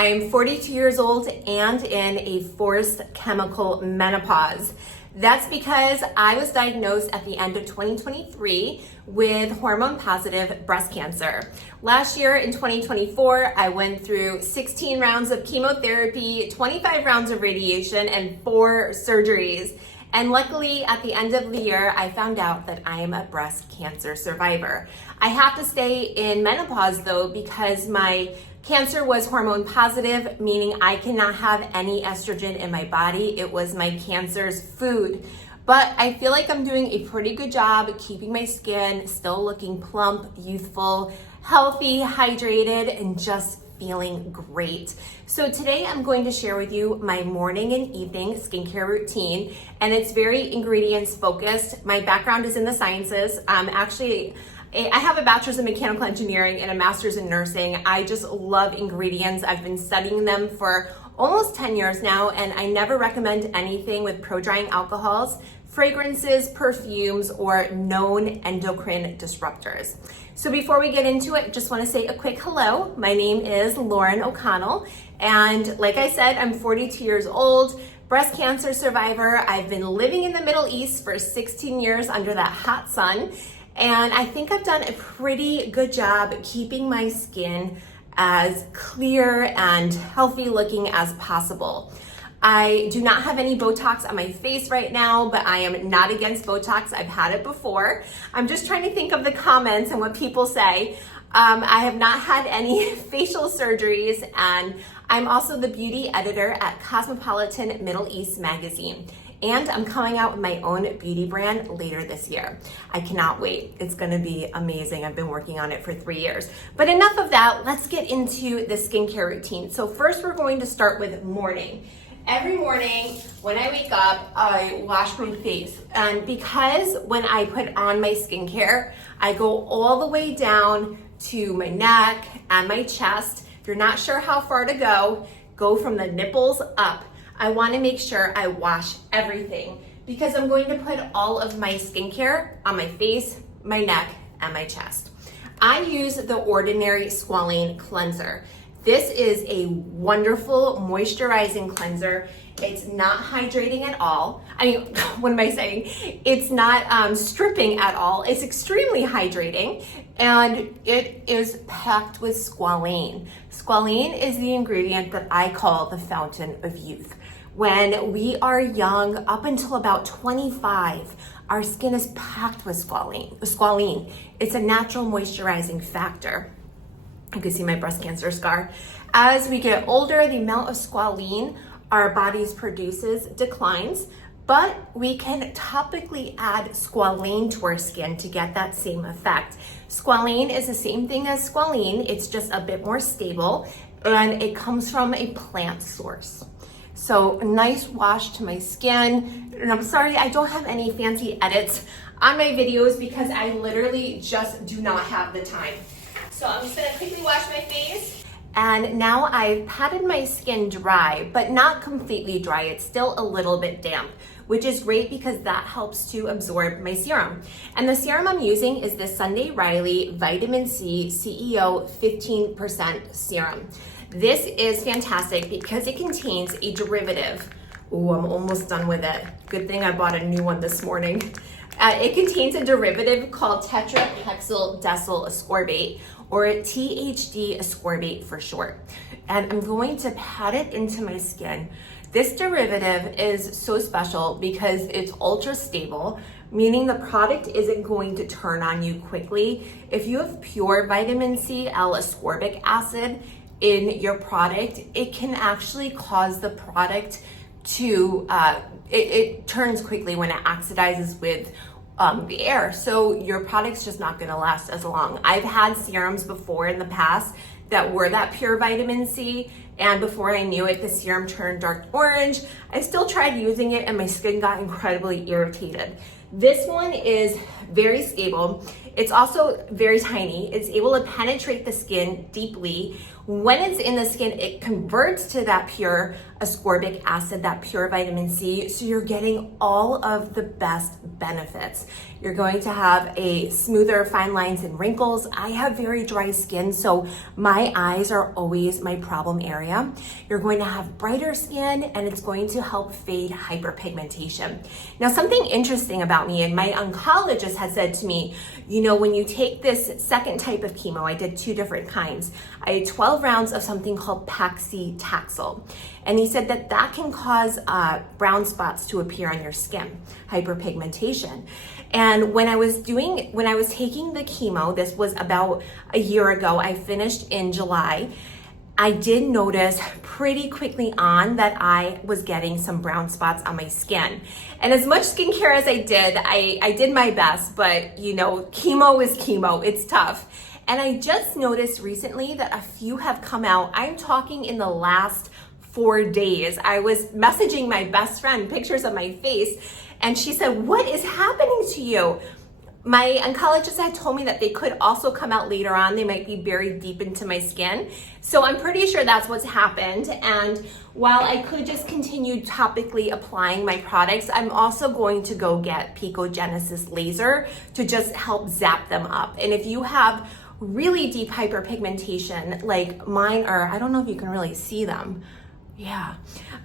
I'm 42 years old and in a forced chemical menopause. That's because I was diagnosed at the end of 2023 with hormone-positive breast cancer. Last year in 2024, I went through 16 rounds of chemotherapy, 25 rounds of radiation, and 4 surgeries. And luckily, at the end of the year, I found out that I am a breast cancer survivor. I have to stay in menopause though, because my cancer was hormone positive, meaning I cannot have any estrogen in my body. It was my cancer's food. But I feel like I'm doing a pretty good job keeping my skin still looking plump, youthful, healthy, hydrated, and just feeling great. So today I'm going to share with you my morning and evening skincare routine, and it's very ingredients focused. My background is in the sciences. I have a bachelor's in mechanical engineering and a master's in nursing. I just love ingredients. I've been studying them for almost 10 years now, and I never recommend anything with pro-drying alcohols, fragrances, perfumes, or known endocrine disruptors. So before we get into it, just want to say a quick hello. My name is Lauren O'Connell, and like I said, I'm 42 years old, breast cancer survivor. I've been living in the Middle East for 16 years under that hot sun, and I think I've done a pretty good job keeping my skin as clear and healthy looking as possible. I do not have any Botox on my face right now, but I am not against Botox. I've had it before. I'm just trying to think of the comments and what people say. I have not had any facial surgeries, and I'm also the beauty editor at Cosmopolitan Middle East magazine. And I'm coming out with my own beauty brand later this year. I cannot wait. It's gonna be amazing. I've been working on it for 3 years. But enough of that, let's get into the skincare routine. So first we're going to start with morning. Every morning when I wake up, I wash my face. And because when I put on my skincare, I go all the way down to my neck and my chest. If you're not sure how far to go from the nipples up. I want to make sure I wash everything because I'm going to put all of my skincare on my face, my neck, and my chest. I use the Ordinary Squalane Cleanser. This is a wonderful moisturizing cleanser. It's not hydrating at all. I mean, what am I saying? It's not stripping at all. It's extremely hydrating, and it is packed with squalane. Squalane is the ingredient that I call the fountain of youth. When we are young, up until about 25, our skin is packed with squalene. It's a natural moisturizing factor. You can see my breast cancer scar. As we get older, the amount of squalene our bodies produces declines, but we can topically add squalane to our skin to get that same effect. Squalane is the same thing as squalene, it's just a bit more stable, and it comes from a plant source. So a nice wash to my skin. And I'm sorry, I don't have any fancy edits on my videos because I literally just do not have the time. So I'm just gonna quickly wash my face. And now I've patted my skin dry, but not completely dry. It's still a little bit damp, which is great because that helps to absorb my serum. And the serum I'm using is the Sunday Riley Vitamin C CEO 15% serum. This is fantastic because it contains a derivative. Ooh, I'm almost done with it. Good thing I bought a new one this morning. It contains a derivative called tetrahexyl decyl ascorbate, or THD ascorbate for short. And I'm going to pat it into my skin. This derivative is so special because it's ultra stable, meaning the product isn't going to turn on you quickly. If you have pure vitamin C L-ascorbic acid in your product, it can actually cause the product to, it turns quickly when it oxidizes with the air. So your product's just not gonna last as long. I've had serums before in the past that were that pure vitamin C, and before I knew it, the serum turned dark orange. I still tried using it and my skin got incredibly irritated. This one is very stable. It's also very tiny. It's able to penetrate the skin deeply. When it's in the skin, it converts to that pure ascorbic acid, that pure vitamin C. So you're getting all of the best benefits. You're going to have a smoother fine lines and wrinkles. I have very dry skin, so my eyes are always my problem area. You're going to have brighter skin, and it's going to help fade hyperpigmentation. Now, something interesting about me, and my oncologist has said to me, you know, when you take this second type of chemo, I did 2 different kinds. I had 12 rounds of something called paclitaxel. And he said that that can cause brown spots to appear on your skin, hyperpigmentation. And when I was taking the chemo, this was about a year ago, I finished in July, I did notice pretty quickly on that I was getting some brown spots on my skin. And as much skincare as I did my best, but you know, chemo is chemo, it's tough. And I just noticed recently that a few have come out. I'm talking in the last 4 days. I was messaging my best friend pictures of my face, and she said, "What is happening to you?" My oncologist had told me that they could also come out later on. They might be buried deep into my skin. So I'm pretty sure that's what's happened. And while I could just continue topically applying my products, I'm also going to go get Picogenesis laser to just help zap them up. And if you have really deep hyperpigmentation like mine are, I don't know if you can really see them. Yeah.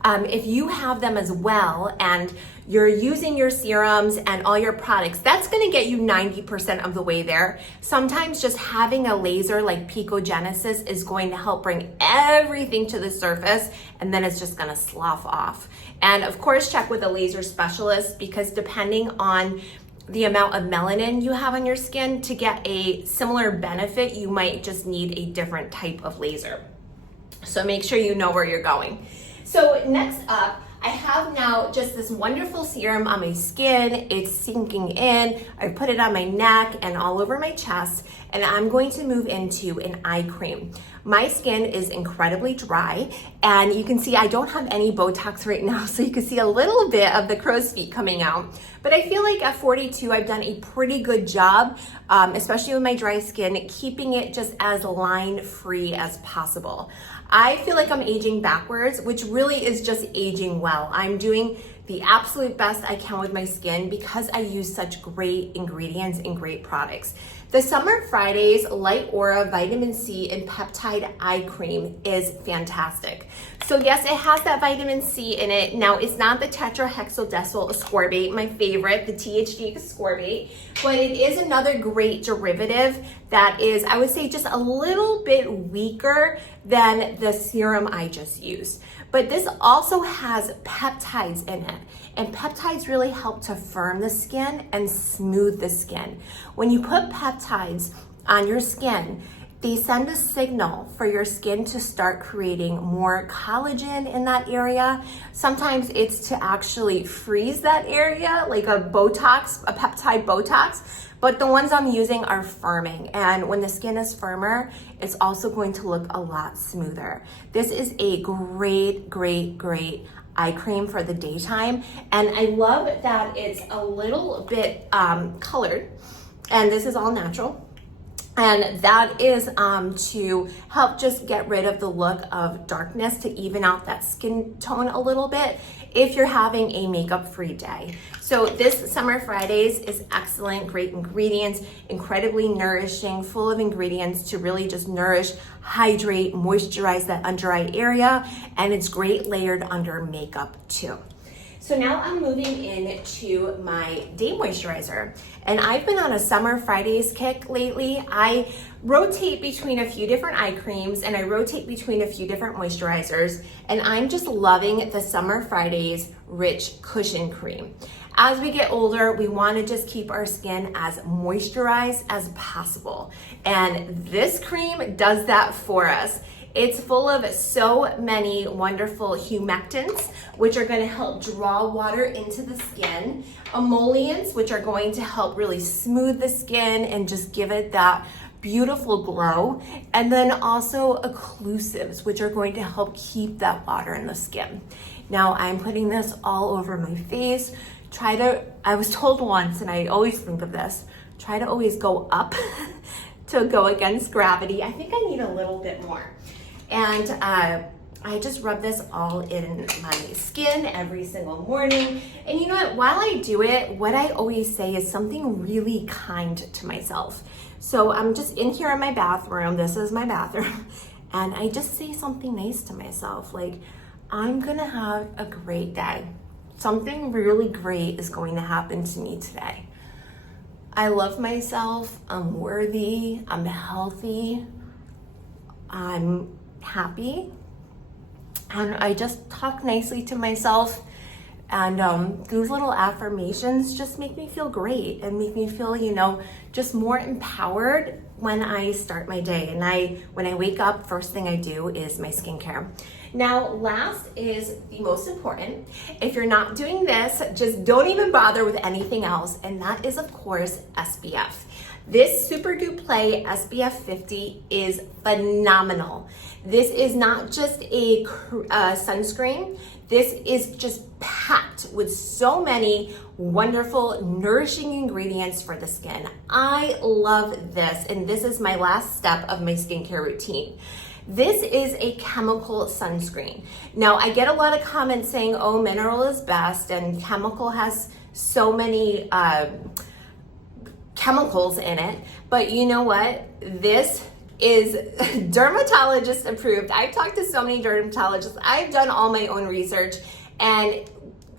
If you have them as well and you're using your serums and all your products, that's going to get you 90% of the way there. Sometimes just having a laser like Picogenesis is going to help bring everything to the surface, and then it's just going to slough off. And of course, check with a laser specialist, because depending on the amount of melanin you have on your skin, to get a similar benefit, you might just need a different type of laser. So make sure you know where you're going. So next up, I have now just this wonderful serum on my skin. It's sinking in. I put it on my neck and all over my chest, and I'm going to move into an eye cream. My skin is incredibly dry, and you can see I don't have any Botox right now, so you can see a little bit of the crow's feet coming out. But I feel like at 42, I've done a pretty good job, especially with my dry skin, keeping it just as line-free as possible. I feel like I'm aging backwards, which really is just aging well. I'm doing the absolute best I can with my skin because I use such great ingredients and great products. The Summer Fridays Light Aura Vitamin C and Peptide Eye Cream is fantastic. So yes, it has that vitamin C in it. Now, it's not the tetrahexyldecyl ascorbate, my favorite, the THD ascorbate, but it is another great derivative that is, I would say, just a little bit weaker than the serum I just used. But this also has peptides in it, and peptides really help to firm the skin and smooth the skin. When you put peptides on your skin, they send a signal for your skin to start creating more collagen in that area. Sometimes it's to actually freeze that area, like a Botox, a peptide Botox, but the ones I'm using are firming. And when the skin is firmer, it's also going to look a lot smoother. This is a great, great, great eye cream for the daytime. And I love that it's a little bit colored, and this is all natural. And that is to help just get rid of the look of darkness, to even out that skin tone a little bit if you're having a makeup-free day. So this Summer Fridays is excellent, great ingredients, incredibly nourishing, full of ingredients to really just nourish, hydrate, moisturize that under eye area, and it's great layered under makeup too. So now I'm moving into my day moisturizer, and I've been on a Summer Fridays kick lately. I rotate between a few different eye creams and I rotate between a few different moisturizers, and I'm just loving the Summer Fridays Rich Cushion Cream. As we get older, we want to just keep our skin as moisturized as possible, and this cream does that for us. It's full of so many wonderful humectants, which are going to help draw water into the skin, emollients, which are going to help really smooth the skin and just give it that beautiful glow, and then also occlusives, which are going to help keep that water in the skin. Now, I'm putting this all over my face. I was told once, and I always think of this, try to always go up to go against gravity. I think I need a little bit more. And I just rub this all in my skin every single morning. And you know what, while I do it, what I always say is something really kind to myself. So I'm just in here in my bathroom, this is my bathroom, and I just say something nice to myself, like, I'm gonna have a great day. Something really great is going to happen to me today. I love myself, I'm worthy, I'm healthy, I'm happy, and I just talk nicely to myself. And those little affirmations just make me feel great and make me feel, you know, just more empowered when I start my day. And when I wake up, first thing I do is my skincare. Now, last is the most important. If you're not doing this, just don't even bother with anything else. And that is, of course, SPF. This Supergoop Play SPF 50 is phenomenal. This is not just a sunscreen. This is just packed with so many wonderful, nourishing ingredients for the skin. I love this, and this is my last step of my skincare routine. This is a chemical sunscreen. Now, I get a lot of comments saying, oh, mineral is best, and chemical has so many chemicals in it, but you know what? This is dermatologist approved. I've talked to so many dermatologists. I've done all my own research, and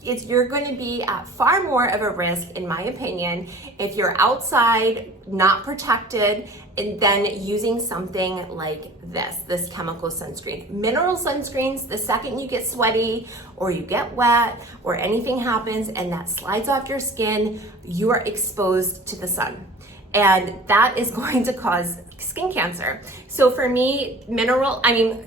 you're going to be at far more of a risk, in my opinion, if you're outside, not protected, and then using something like this chemical sunscreen. Mineral sunscreens, the second you get sweaty or you get wet or anything happens and that slides off your skin, you are exposed to the sun. And that is going to cause skin cancer. So for me,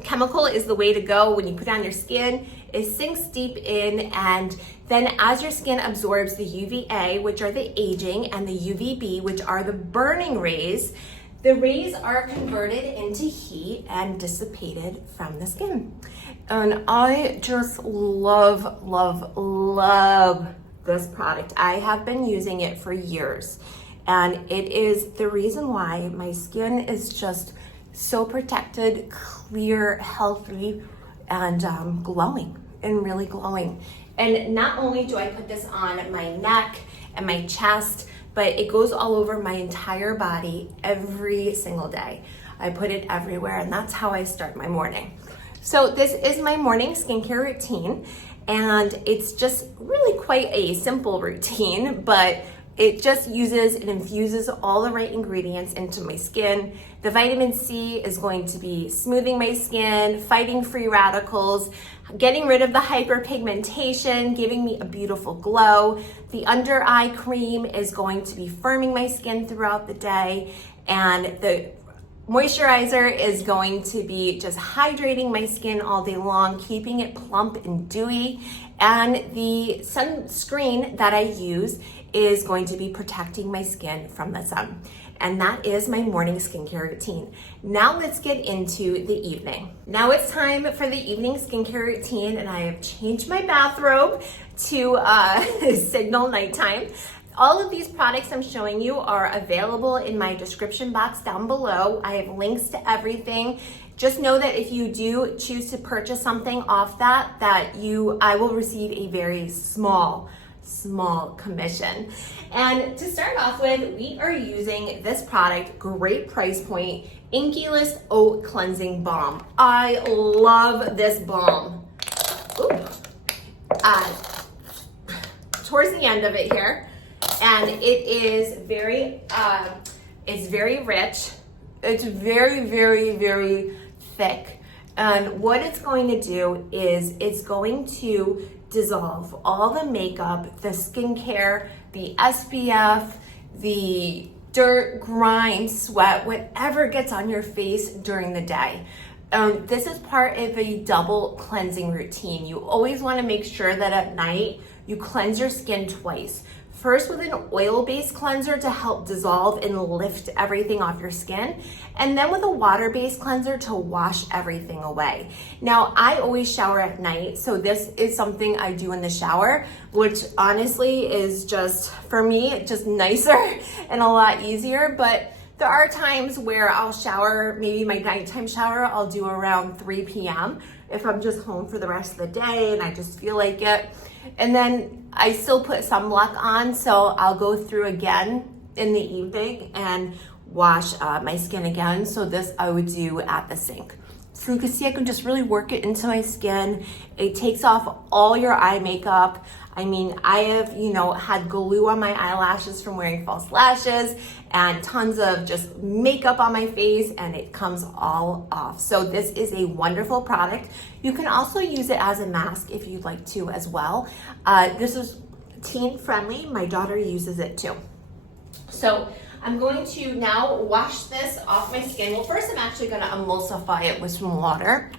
chemical is the way to go when you put it on your skin. It sinks deep in, and then as your skin absorbs the UVA, which are the aging, and the UVB, which are the burning rays, the rays are converted into heat and dissipated from the skin. And I just love, love, love this product. I have been using it for years. And it is the reason why my skin is just so protected, clear, healthy, and glowing, and really glowing. And not only do I put this on my neck and my chest, but it goes all over my entire body every single day. I put it everywhere, and that's how I start my morning. So this is my morning skincare routine, and it's just really quite a simple routine, but it just infuses all the right ingredients into my skin. The vitamin C is going to be smoothing my skin, fighting free radicals, getting rid of the hyperpigmentation, giving me a beautiful glow. The under eye cream is going to be firming my skin throughout the day. And the moisturizer is going to be just hydrating my skin all day long, keeping it plump and dewy. And the sunscreen that I use is going to be protecting my skin from the sun. And that is my morning skincare routine. Now let's get into the evening. Now it's time for the evening skincare routine, and I have changed my bathrobe to signal nighttime. All of these products I'm showing you are available in my description box down below. I have links to everything. Just know that if you do choose to purchase something off that I will receive a very small commission. And to start off with, we are using this product, great price point, Inkey List Oat Cleansing Balm. I love this balm. Towards the end of it here, and it is it's very rich. It's very, very, very thick. And what it's going to do is it's going to dissolve all the makeup, the skincare, the SPF, the dirt, grime, sweat, whatever gets on your face during the day. This is part of a double cleansing routine. You always want to make sure that at night you cleanse your skin twice. First with an oil-based cleanser to help dissolve and lift everything off your skin, and then with a water-based cleanser to wash everything away. Now, I always shower at night, so this is something I do in the shower, which honestly is just, for me, just nicer and a lot easier, but there are times where I'll shower, maybe my nighttime shower I'll do around 3 p.m. if I'm just home for the rest of the day and I just feel like it. And then I still put sunblock on, so I'll go through again in the evening and wash my skin again. So this I would do at the sink. So you can see I can just really work it into my skin. It takes off all your eye makeup. I mean, I have, had glue on my eyelashes from wearing false lashes and tons of just makeup on my face, and it comes all off. So this is a wonderful product. You can also use it as a mask if you'd like to as well. This is teen friendly. My daughter uses it too. So I'm going to now wash this off my skin. Well, first I'm actually going to emulsify it with some water.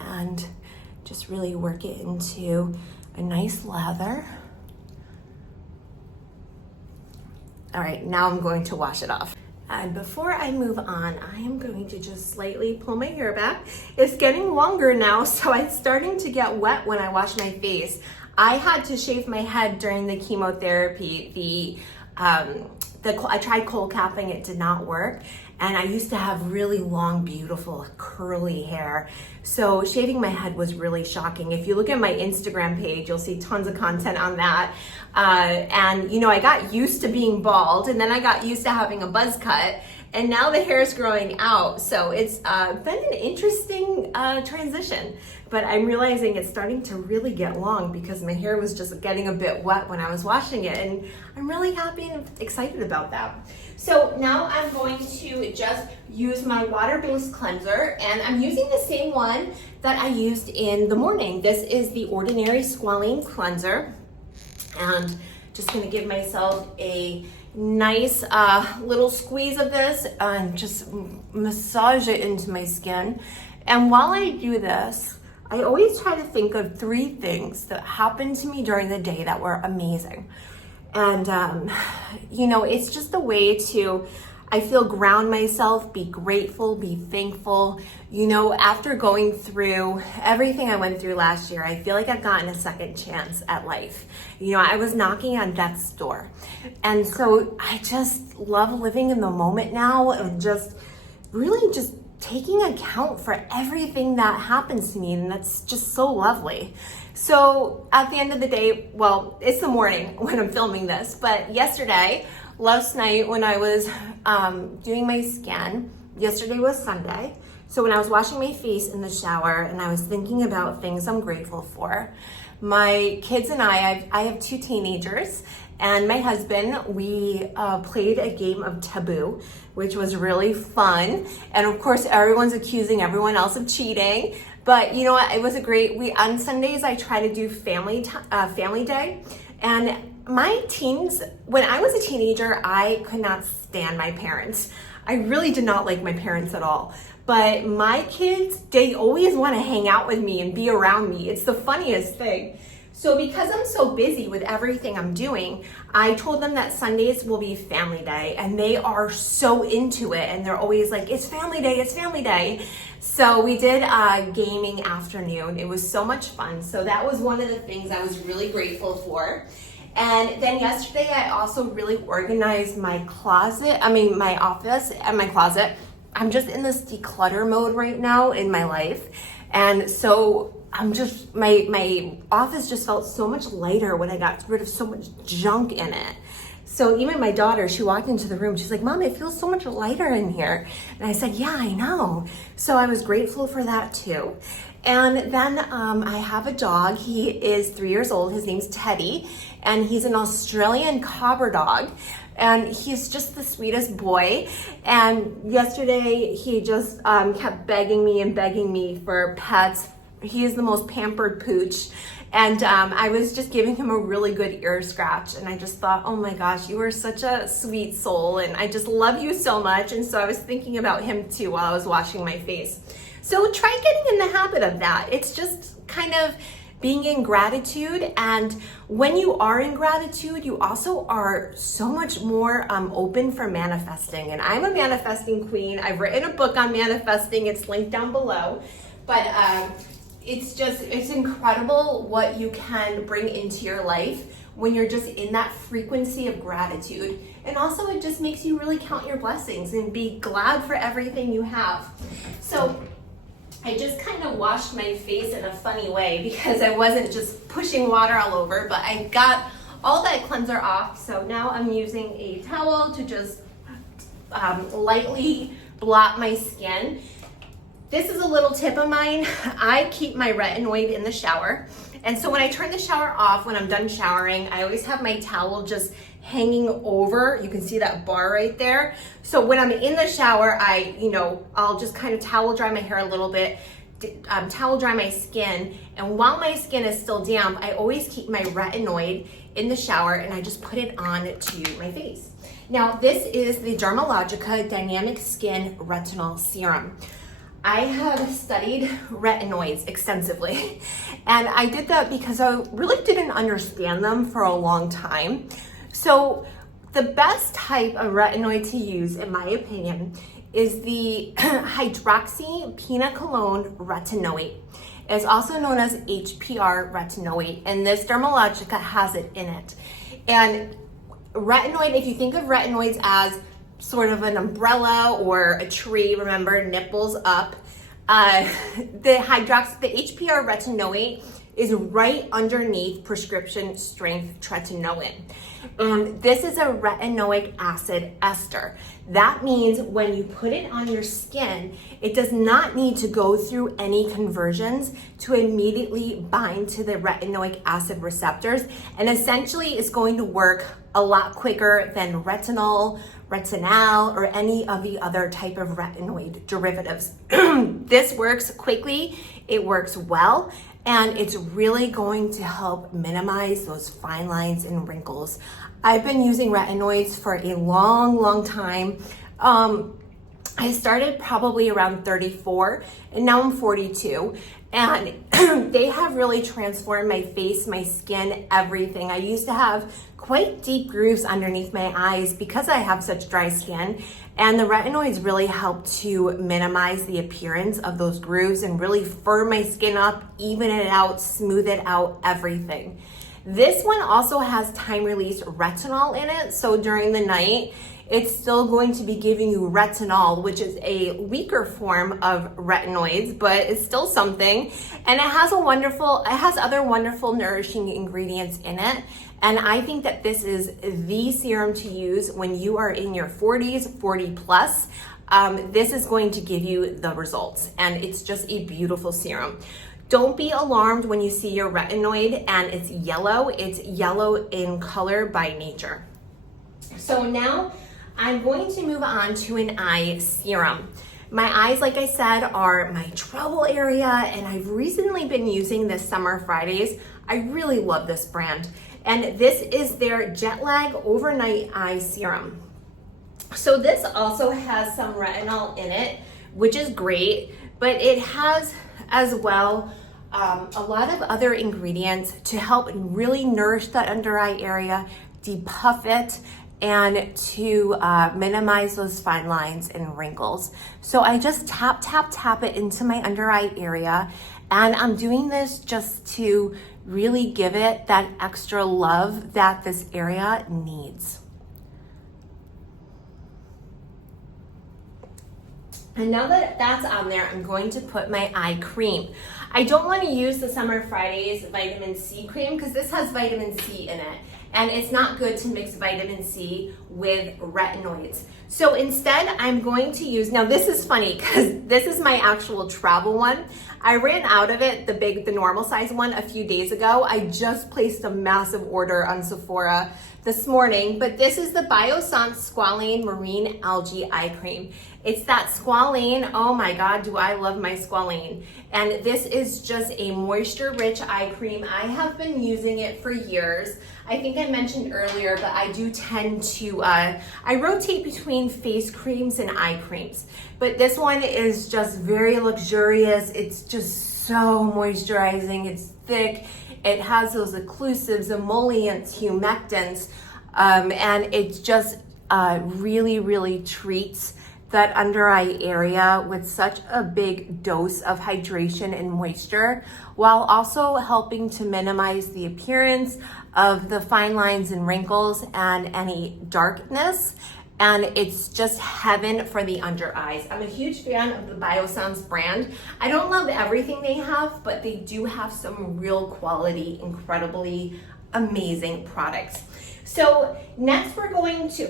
And just really work it into a nice lather. All right, now I'm going to wash it off. And before I move on, I am going to just slightly pull my hair back. It's getting longer now, so it's starting to get wet when I wash my face. I had to shave my head during the chemotherapy. I tried cold capping, it did not work. And I used to have really long, beautiful, curly hair. So shaving my head was really shocking. If you look at my Instagram page, you'll see tons of content on that. And I got used to being bald, and then I got used to having a buzz cut, and now the hair is growing out. So it's been an interesting transition. But I'm realizing it's starting to really get long because my hair was just getting a bit wet when I was washing it, and I'm really happy and excited about that. So now I'm going to just use my water-based cleanser, and I'm using the same one that I used in the morning. This is the Ordinary Squalane Cleanser, and just gonna give myself a nice little squeeze of this and just massage it into my skin. And while I do this, I always try to think of 3 things that happened to me during the day that were amazing. And, it's just a way to, I feel, ground myself, be grateful, be thankful. After going through everything I went through last year, I feel like I've gotten a second chance at life. I was knocking on death's door. And so I just love living in the moment now and just really just taking account for everything that happens to me, and that's just so lovely. So at the end of the day, well, it's the morning when I'm filming this, but last night when I was doing my scan, yesterday was Sunday, so when I was washing my face in the shower and I was thinking about things I'm grateful for, my kids and I have 2 teenagers, and my husband, we played a game of Taboo, which was really fun. And of course, everyone's accusing everyone else of cheating. But you know what? It was on Sundays, I try to do family day. And my teens, when I was a teenager, I could not stand my parents. I really did not like my parents at all. But my kids, they always want to hang out with me and be around me. It's the funniest thing. So because I'm so busy with everything I'm doing, I told them that Sundays will be family day, and they are so into it, and they're always like, it's family day, it's family day. So we did a gaming afternoon. It was so much fun. So that was one of the things I was really grateful for. And then yesterday I also really organized my my office and my closet. I'm just in this declutter mode right now in my life. And so my office just felt so much lighter when I got rid of so much junk in it. So even my daughter, she walked into the room, she's like, Mom, it feels so much lighter in here. And I said, yeah, I know. So I was grateful for that too. And then I have a dog. He is 3 years old. His name's Teddy, and he's an Australian Cocker dog. And he's just the sweetest boy. And yesterday he just kept begging me for pets. He is the most pampered pooch. And I was just giving him a really good ear scratch. And I just thought, oh my gosh, you are such a sweet soul. And I just love you so much. And so I was thinking about him too while I was washing my face. So try getting in the habit of that. It's just kind of being in gratitude. And when you are in gratitude, you also are so much more open for manifesting. And I'm a manifesting queen. I've written a book on manifesting. It's linked down below. But it's incredible what you can bring into your life when you're just in that frequency of gratitude. And also it just makes you really count your blessings and be glad for everything you have. So I just kind of washed my face in a funny way because I wasn't just pushing water all over, but I got all that cleanser off. So now I'm using a towel to just lightly blot my skin. This is a little tip of mine. I keep my retinoid in the shower. And so when I turn the shower off, when I'm done showering, I always have my towel just hanging over. You can see that bar right there. So when I'm in the shower, I'll just kind of towel dry my hair a little bit, towel dry my skin. And while my skin is still damp, I always keep my retinoid in the shower and I just put it on to my face. Now, this is the Dermalogica Dynamic Skin Retinol Serum. I have studied retinoids extensively, and I did that because I really didn't understand them for a long time. So the best type of retinoid to use, in my opinion, is the hydroxypinacolone retinoate. It's also known as HPR retinoate, and this Dermalogica has it in it. And retinoid, if you think of retinoids as sort of an umbrella or a tree, remember, nipples up, the HPR retinoate is right underneath prescription strength tretinoin. This is a retinoic acid ester. That means when you put it on your skin, it does not need to go through any conversions to immediately bind to the retinoic acid receptors, and essentially is going to work a lot quicker than retinol, retinal, or any of the other type of retinoid derivatives. This works quickly, it works well, and it's really going to help minimize those fine lines and wrinkles. I've been using retinoids for a long time. I started probably around 34 and now I'm 42, and they have really transformed my face, my skin, everything. I used to have quite deep grooves underneath my eyes because I have such dry skin, and the retinoids really help to minimize the appearance of those grooves and really firm my skin up, even it out, smooth it out, everything. This one also has time-released retinol in it, so during the night, it's still going to be giving you retinol, which is a weaker form of retinoids, but it's still something. And it has other wonderful nourishing ingredients in it. And I think that this is the serum to use when you are in your 40s, 40 plus. This is going to give you the results, and it's just a beautiful serum. Don't be alarmed when you see your retinoid and it's yellow. It's yellow in color by nature. So now I'm going to move on to an eye serum. My eyes, like I said, are my trouble area, and I've recently been using this Summer Fridays. I really love this brand. And this is their Jet Lag Overnight Eye Serum. So this also has some retinol in it, which is great, but it has as well a lot of other ingredients to help really nourish that under eye area, depuff it, and to minimize those fine lines and wrinkles. So I just tap it into my under eye area, and I'm doing this just to really give it that extra love that this area needs. And now that that's on there, I'm going to put my eye cream. I don't want to use the Summer Fridays vitamin C cream because this has vitamin C in it, and it's not good to mix vitamin C with retinoids. So instead, I'm going to use, now this is funny because this is my actual travel one. I ran out of it, the normal size one, a few days ago. I just placed a massive order on Sephora this morning, but this is the Biossance Squalane Marine Algae Eye Cream. It's that squalane. Oh my God, do I love my squalane. And this is just a moisture-rich eye cream. I have been using it for years. I think I mentioned earlier, but I do tend to, I rotate between face creams and eye creams. But this one is just very luxurious. It's just so moisturizing. It's thick. It has those occlusives, emollients, humectants, and it just really treats that under eye area with such a big dose of hydration and moisture, while also helping to minimize the appearance of the fine lines and wrinkles and any darkness. And it's just heaven for the under eyes. I'm a huge fan of the Biossance brand. I don't love everything they have, but they do have some real quality, incredibly amazing products. So next we're going to,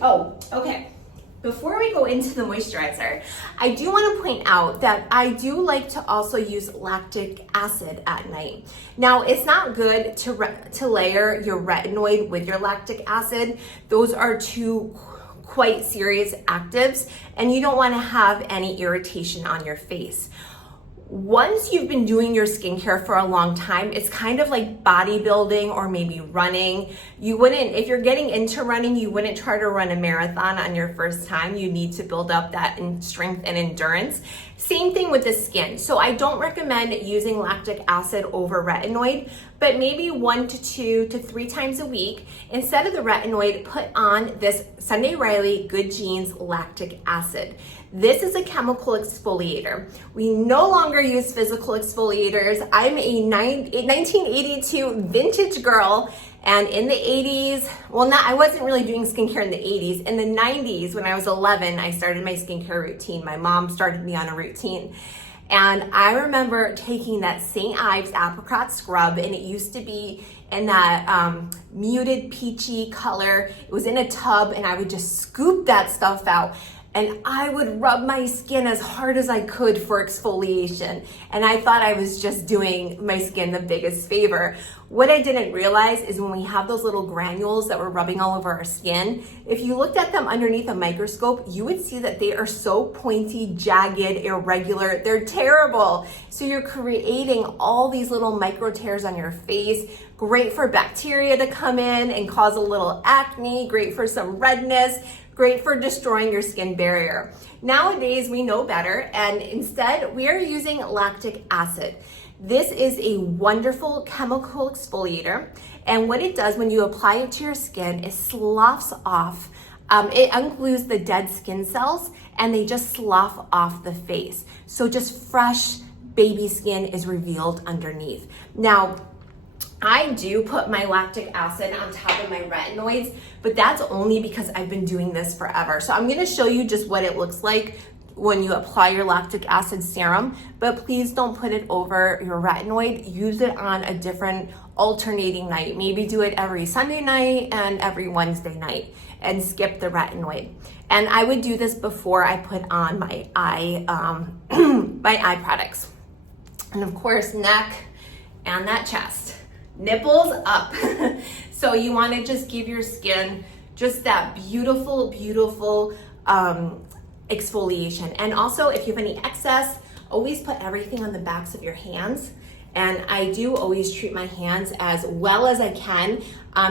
before we go into the moisturizer, I do want to point out that I do like to also use lactic acid at night. Now, it's not good to layer your retinoid with your lactic acid. Those are two quite serious actives, and you don't want to have any irritation on your face. Once you've been doing your skincare for a long time, it's kind of like bodybuilding or maybe running. If you're getting into running, you wouldn't try to run a marathon on your first time. You need to build up that strength and endurance. Same thing with the skin. So I don't recommend using lactic acid over retinoid, but maybe 1 to 2 to 3 times a week. Instead of the retinoid, put on this Sunday Riley Good Genes lactic acid. This is a chemical exfoliator. We no longer use physical exfoliators. I'm a 1982 vintage girl, and in the 80s, I wasn't really doing skincare in the 80s. In the 90s, when I was 11, I started my skincare routine. My mom started me on a routine. And I remember taking that St. Ives apricot scrub, and it used to be in that muted peachy color. It was in a tub, and I would just scoop that stuff out. And I would rub my skin as hard as I could for exfoliation. And I thought I was just doing my skin the biggest favor. What I didn't realize is when we have those little granules that we're rubbing all over our skin, if you looked at them underneath a microscope, you would see that they are so pointy, jagged, irregular. They're terrible. So you're creating all these little micro tears on your face. Great for bacteria to come in and cause a little acne, great for some redness, great for destroying your skin barrier. Nowadays, we know better, and instead, we are using lactic acid. This is a wonderful chemical exfoliator, and what it does when you apply it to your skin, it sloughs off. It unglues the dead skin cells, and they just slough off the face. So just fresh baby skin is revealed underneath. Now, I do put my lactic acid on top of my retinoids, but that's only because I've been doing this forever. So I'm gonna show you just what it looks like when you apply your lactic acid serum, but please don't put it over your retinoid. Use it on a different alternating night. Maybe do it every Sunday night and every Wednesday night and skip the retinoid. And I would do this before I put on my eye products. And of course, neck and that chest. Nipples up. So you want to just give your skin just that beautiful, beautiful exfoliation. And also, if you have any excess, always put everything on the backs of your hands. And I do always treat my hands as well as I can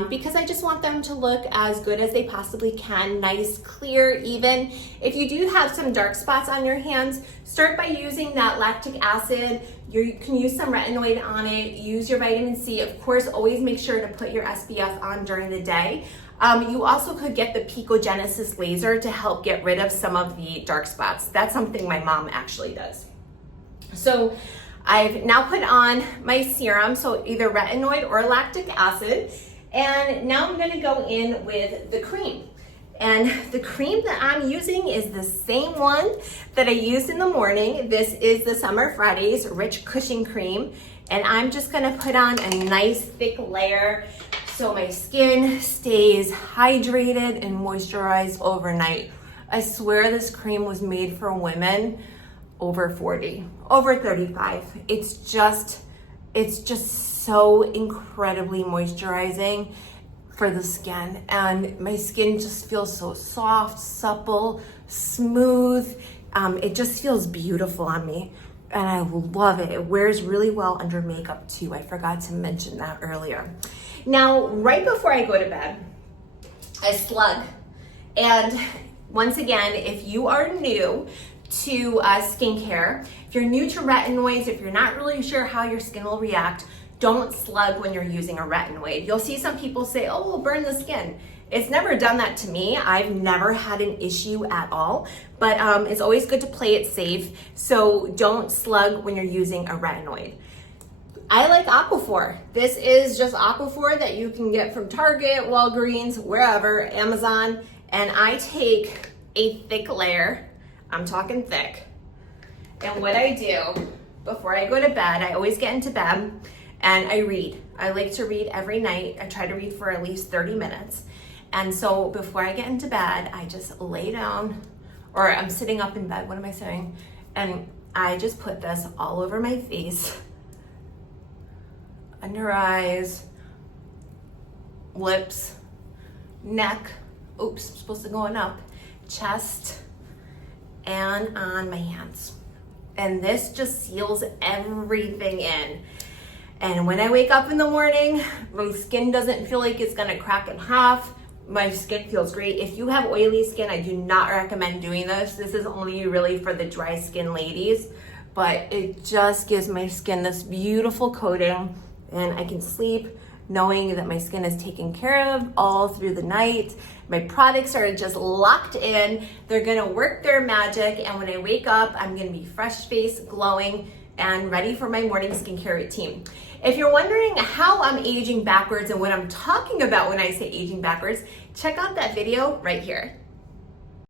because I just want them to look as good as they possibly can, nice, clear, even. If you do have some dark spots on your hands, start by using that lactic acid. You can use some retinoid on it, use your vitamin C. Of course, always make sure to put your SPF on during the day. You also could get the Picogenesis laser to help get rid of some of the dark spots. That's something my mom actually does. So I've now put on my serum, so either retinoid or lactic acid. And now I'm gonna go in with the cream. And the cream that I'm using is the same one that I used in the morning. This is the Summer Fridays Rich Cushion Cream. And I'm just gonna put on a nice thick layer so my skin stays hydrated and moisturized overnight. I swear this cream was made for women over 40, over 35. It's just so incredibly moisturizing for the skin, and my skin just feels so soft, supple, smooth. It just feels beautiful on me, and I love it. It wears really well under makeup too. I forgot to mention that earlier. Now, right before I go to bed, I slug. And once again, if you are new to skincare, if you're new to retinoids, if you're not really sure how your skin will react, don't slug when you're using a retinoid. You'll see some people say, oh, we'll burn the skin. It's never done that to me. I've never had an issue at all, but it's always good to play it safe. So don't slug when you're using a retinoid. I like Aquaphor. This is just Aquaphor that you can get from Target, Walgreens, wherever, Amazon. And I take a thick layer, I'm talking thick. And what I do before I go to bed, I always get into bed and I read. I like to read every night. I try to read for at least 30 minutes. And so before I get into bed, I just lay down, or I'm sitting up in bed, what am I saying? And I just put this all over my face, under eyes, lips, neck, oops, I'm supposed to go up, chest, and on my hands. And this just seals everything in. And when I wake up in the morning, my skin doesn't feel like it's gonna crack in half. My skin feels great. If you have oily skin, I do not recommend doing this. This is only really for the dry skin ladies, but it just gives my skin this beautiful coating, and I can sleep knowing that my skin is taken care of all through the night. My products are just locked in. They're gonna work their magic, and when I wake up, I'm gonna be fresh faced, glowing, and ready for my morning skincare routine. If you're wondering how I'm aging backwards and what I'm talking about when I say aging backwards, check out that video right here.